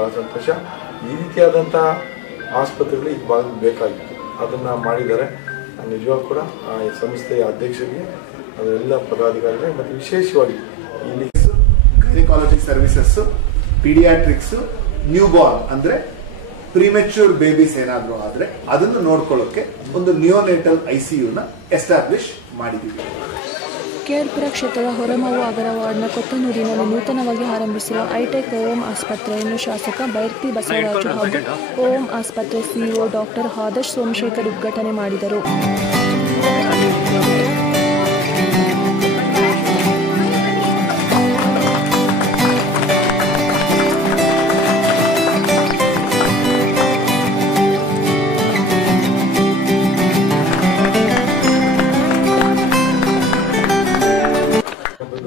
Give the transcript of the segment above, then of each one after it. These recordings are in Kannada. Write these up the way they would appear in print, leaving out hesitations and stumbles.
ಭಾಳ ಸಂತೋಷ. ಈ ರೀತಿಯಾದಂಥ ಆಸ್ಪತ್ರೆಗಳು ಈ ಭಾಗದಲ್ಲಿ ಬೇಕಾಗಿತ್ತು, ಅದನ್ನು ಮಾಡಿದ್ದಾರೆ. ನಿಜವಾಗೂ ಕೂಡ ಈ ಸಂಸ್ಥೆಯ ಅಧ್ಯಕ್ಷರಿಗೆ ಅದೆಲ್ಲ ಪದಾಧಿಕಾರಿಗಳಿಗೆ ಮತ್ತು ವಿಶೇಷವಾಗಿ ಇಲ್ಲಿ gynaecology services, paediatrics, new Born ಅಂದ್ರೆ ಪ್ರಿಮೆಚ್ಯೂರ್ ಬೇಬೀಸ್ ಏನಾದರೂ ಆದರೆ ಅದನ್ನು ನೋಡ್ಕೊಳ್ಳೋಕೆ ಒಂದು ನಿಯೋನೇಟಲ್ ICUನ ಎಸ್ಟಾಬ್ಲಿಷ್ ಮಾಡಿದ್ದೀವಿ. KR ಕ್ಷೇತ್ರದ ಹೊರಮಾವು ಅಗರ ವಾರ್ಡ್ನ ಕೊತ್ತನೂರಿನಲ್ಲಿ ನೂತನವಾಗಿ ಆರಂಭಿಸಿರುವ ಐಟೆಕ್ ಓಂ ಆಸ್ಪತ್ರೆಯನ್ನು ಶಾಸಕ ಬೈರತಿ ಬಸವರಾಜು ಹಾಗೂ ಓಂ ಆಸ್ಪತ್ರೆ CEO ಡಾಕ್ಟರ್ ಆದರ್ಶ್ ಸೋಮಶೇಖರ್ ಉದ್ಘಾಟನೆ ಮಾಡಿದರು.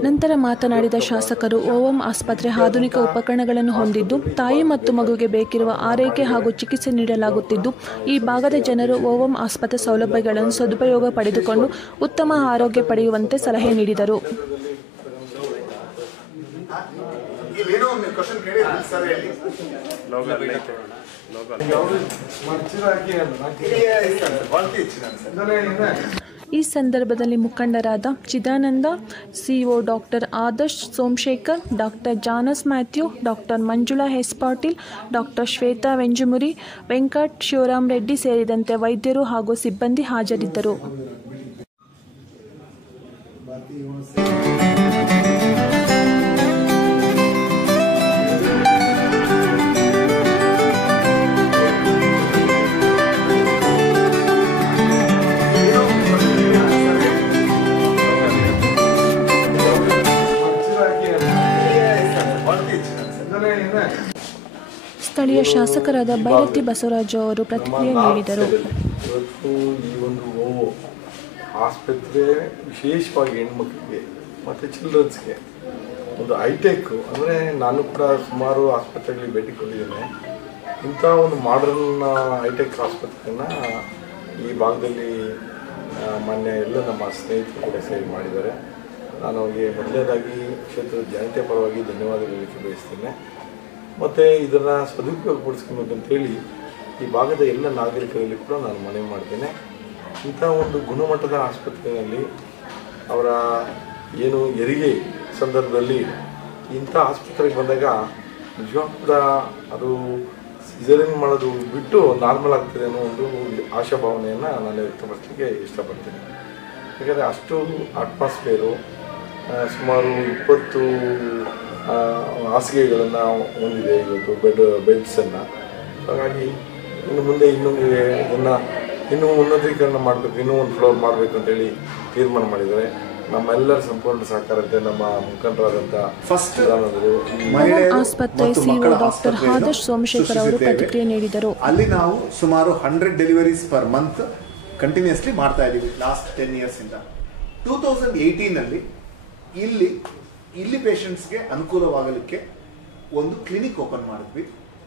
ನಂತರ ಮಾತನಾಡಿದ ಶಾಸಕರು, ಓಂ ಆಸ್ಪತ್ರೆ ಆಧುನಿಕ ಉಪಕರಣಗಳನ್ನು ಹೊಂದಿದ್ದು ತಾಯಿ ಮತ್ತು ಮಗುವಿಗೆ ಬೇಕಿರುವ ಆರೈಕೆ ಹಾಗೂ ಚಿಕಿತ್ಸೆ ನೀಡಲಾಗುತ್ತಿದ್ದು, ಈ ಭಾಗದ ಜನರು ಓಂ ಆಸ್ಪತ್ರೆ ಸೌಲಭ್ಯಗಳನ್ನು ಸದುಪಯೋಗ ಪಡೆದುಕೊಂಡು ಉತ್ತಮ ಆರೋಗ್ಯ ಪಡೆಯುವಂತೆ ಸಲಹೆ ನೀಡಿದರು. ಈ ಸಂದರ್ಭದಲ್ಲಿ ಮುಖಂಡರಾದ Chidananda, CEO doctor Adarsh Somashekhar, doctor Janus Mathew, doctor Manjula S Patil, doctor Shweta Venjumuri, Venkat Shivaram Reddy ಸೇರಿದಂತೆ ವೈದ್ಯರು ಹಾಗೂ ಸಿಬ್ಬಂದಿ ಹಾಜರಿದ್ದರು. ಸ್ಥಳೀಯ ಶಾಸಕರಾದ ಬೈರತಿ ಬಸವರಾಜು ಅವರು ಪ್ರತಿಕ್ರಿಯೆ ನೀಡಿದರು. ಇವತ್ತು ಈ ಒಂದು ಆಸ್ಪತ್ರೆ ವಿಶೇಷವಾಗಿ ಹೆಣ್ಮಕ್ಳಿಗೆ ಮತ್ತು ಚಿಲ್ಡ್ರನ್ಸ್ಗೆ ಒಂದು ಹೈಟೆಕ್ ಅಂದರೆ ನಾನು ಕೂಡ ಸುಮಾರು ಆಸ್ಪತ್ರೆಗಳಿಗೆ ಭೇಟಿ ಕೊಟ್ಟಿದ್ದೇನೆ. ಇಂಥ ಒಂದು ಮಾಡರ್ನ್ ಹೈಟೆಕ್ ಆಸ್ಪತ್ರೆಯನ್ನು ಈ ಭಾಗದಲ್ಲಿ ಮಾನ್ಯ ಎಲ್ಲ ನಮ್ಮ ಸ್ನೇಹಿತರು ಕೂಡ ಸೇರಿ ಮಾಡಿದ್ದಾರೆ. ನಾನು ಅವರಿಗೆ ಮೊದಲನೇದಾಗಿ ಕ್ಷೇತ್ರದ ಜನತೆ ಪರವಾಗಿ ಧನ್ಯವಾದಗಳು ಬಯಸ್ತೇನೆ. ಮತ್ತು ಇದನ್ನು ಸದುಪಯೋಗಪಡಿಸ್ಕೊಬೇಕಂತೇಳಿ ಈ ಭಾಗದ ಎಲ್ಲ ನಾಗರಿಕರಲ್ಲಿ ಕೂಡ ನಾನು ಮನವಿ ಮಾಡ್ತೇನೆ. ಇಂಥ ಒಂದು ಗುಣಮಟ್ಟದ ಆಸ್ಪತ್ರೆಯಲ್ಲಿ ಅವರ ಏನು ಹೆರಿಗೆ ಸಂದರ್ಭದಲ್ಲಿ ಇಂಥ ಆಸ್ಪತ್ರೆಗೆ ಬಂದಾಗ ನಿಜವಾಗ್ಲೂ ಕೂಡ ಅದು ಸಿಸೇರಿಯನ್ ಮಾಡೋದು ಬಿಟ್ಟು ನಾರ್ಮಲ್ ಆಗ್ತದೆ ಅನ್ನೋ ಒಂದು ಆಶಾಭಾವನೆಯನ್ನು ನಾನು ವ್ಯಕ್ತಪಡಿಸಲಿಕ್ಕೆ ಇಷ್ಟಪಡ್ತೇನೆ. ಯಾಕಂದರೆ ಅಷ್ಟು ಅಟ್ಮಾಸ್ಫಿಯರು, ಸುಮಾರು 20 ಹಾಸಿಗೆಗಳನ್ನು ಹೊಂದಿದೆ ಇವತ್ತು, ಬೆಡ್ಸನ್ನು. ಹಾಗಾಗಿ ಇನ್ನು ಮುಂದೆ ಇನ್ನೂ ಉನ್ನತೀಕರಣ ಮಾಡಬೇಕು, ಇನ್ನೂ ಒಂದು ಫ್ಲೋರ್ ಮಾಡಬೇಕು ಅಂತೇಳಿ ತೀರ್ಮಾನ ಮಾಡಿದ್ದಾರೆ. ನಮ್ಮೆಲ್ಲರ ಸಂಪೂರ್ಣ ಸಹಕಾರತೆ ನಮ್ಮ ಮುಖಂಡರಾದಂಥ ಆಸ್ಪತ್ರೆ CEO ಡಾಕ್ಟರ್ ಆದರ್ಶ್ ಸೋಮಶೇಖರ್ ಅವರು ಪ್ರತಿಕ್ರಿಯೆ ನೀಡಿದರು. ಅಲ್ಲಿ ನಾವು ಸುಮಾರು 100 ಡೆಲಿವರೀಸ್ ಪರ್ ಮಂತ್ ಕಂಟಿನ್ಯೂಸ್ಲಿ ಮಾಡ್ತಾ ಇದ್ದೀವಿ ಲಾಸ್ಟ್ 10 years ಇಂದ. 2018ನಲ್ಲಿ ಇಲ್ಲಿ ಪೇಷಂಟ್ಸ್ಗೆ ಅನುಕೂಲವಾಗಲಿಕ್ಕೆ ಒಂದು ಕ್ಲಿನಿಕ್ ಓಪನ್ ಮಾಡಿದ್ವಿ.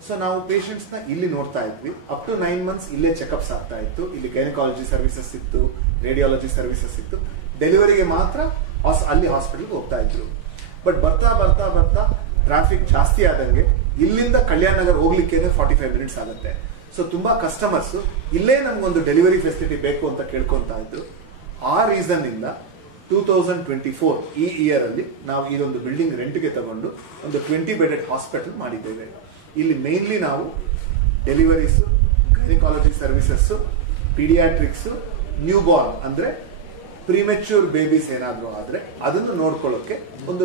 ಸೊ ನಾವು ಪೇಷಂಟ್ಸ್ನ ಇಲ್ಲಿ ನೋಡ್ತಾ ಇದ್ವಿ. ಅಪ್ ಟು 9 months ಇಲ್ಲೇ ಚೆಕಪ್ಸ್ ಆಗ್ತಾ ಇತ್ತು. ಇಲ್ಲಿ ಗೈನಕಾಲಜಿ ಸರ್ವಿಸಸ್ ಇತ್ತು, ರೇಡಿಯಾಲಜಿ ಸರ್ವಿಸಸ್ ಇತ್ತು. ಡೆಲಿವರಿಗೆ ಮಾತ್ರ ಅಲ್ಲಿ ಹಾಸ್ಪಿಟಲ್ಗೆ ಹೋಗ್ತಾ ಇದ್ರು. ಬಟ್ ಬರ್ತಾ ಬರ್ತಾ ಬರ್ತಾ ಟ್ರಾಫಿಕ್ ಜಾಸ್ತಿ ಆದಂಗೆ ಇಲ್ಲಿಂದ ಕಲ್ಯಾಣ ನಗರ್ ಹೋಗ್ಲಿಕ್ಕೆ 45 minutes ಆಗುತ್ತೆ. ಸೊ ತುಂಬಾ ಕಸ್ಟಮರ್ಸ್ ಇಲ್ಲೇ ನಮ್ಗೊಂದು ಡೆಲಿವರಿ ಫೆಸಿಲಿಟಿ ಬೇಕು ಅಂತ ಕೇಳ್ಕೊಂತಾ ಇದ್ರು. ಆ ರೀಸನ್ ಇಂದ 2024 ಈ ಇಯರ್ ಅಲ್ಲಿ ನಾವು ಇದೊಂದು ಬಿಲ್ಡಿಂಗ್ ರೆಂಟ್ಗೆ ತಗೊಂಡು ಒಂದು 20 bedded ಹಾಸ್ಪಿಟಲ್ ಮಾಡಿದ್ದೇವೆ. ಇಲ್ಲಿ ಮೇನ್ಲಿ ನಾವು deliveries, gynaecology services, paediatrics, new Born ಅಂದ್ರೆ ಪ್ರಿಮೆಚ್ಯೂರ್ ಬೇಬೀಸ್ ಏನಾದರೂ ಆದರೆ ಅದನ್ನು ನೋಡ್ಕೊಳ್ಳೋಕೆ ಒಂದು